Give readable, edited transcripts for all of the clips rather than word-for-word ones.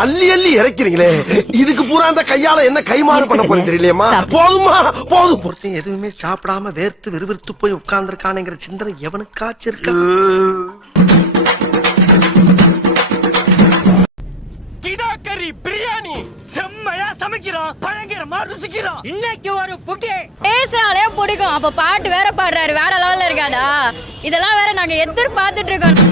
அள்ளி அள்ளி இறக்கிறீங்களே, இதுக்கு பூரா அந்த கையால என்ன கைமாறு பண்ண போறேன் தெரியலையம்மா. போதுமா போதும். ஒருத்தன் எதுவுமே சாப்பிடாம வேர்த்து விறுவிறுத்து போய் உட்கார்ந்துருக்கானுங்கிற சிந்தனை எவனுக்காச்சும் இருக்கா? கிடாக்கரி பிரியாணி செம்மையா சமைக்கிறோம், பயங்கரமா ருசிக்கிறோம். இன்னைக்கு ஒரு புட்டி பேசுறாலே பிடிக்கும். அப்ப பாட்டு வேற பாடுறாரு, வேற லெவல்ல இருக்காதா? இதெல்லாம் வேற நாங்க எதிர்பார்த்துட்டு இருக்கோம்.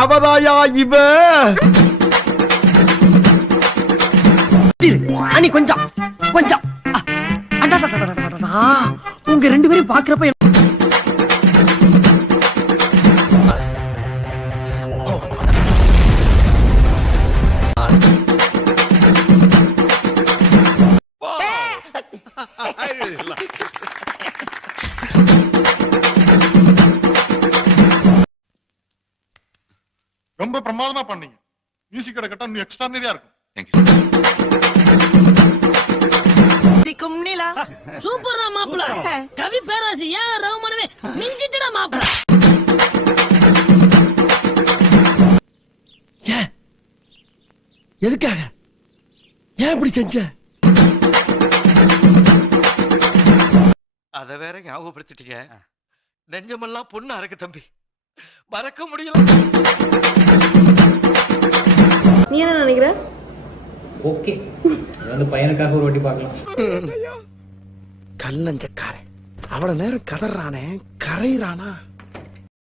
அவதாயா இவ அனி கொஞ்சம் கொஞ்சம் உங்க ரெண்டு பேரும் பாக்குறப்ப ரொம்ப பிரமாதமா பண்ணீங்க. மியூசிக் கட்ட இன்னும் எக்ஸ்ட்ரானரியா இருக்கும். சூப்பரா மாப்பிள. கவி பேராசி ஏன் ரகுமானவே மிஞ்சிட்டடா மாப்பிள. எதுக்காக ஏன் இப்படி செஞ்ச? அத வேற ஞாபகப்படுத்திட்டீங்க. நெஞ்சமெல்லாம் பொண்ணா இருக்கு தம்பி, மறக்க முடியல. நீ என்ன நினைக்கிற? ஓகே, வந்து பையனுக்காக ஒரு வாட்டி பார்க்கலாம். கல்லஞ்சக்காரன் அவ்வளவு நேரம் கதறானே, கரையிறானா?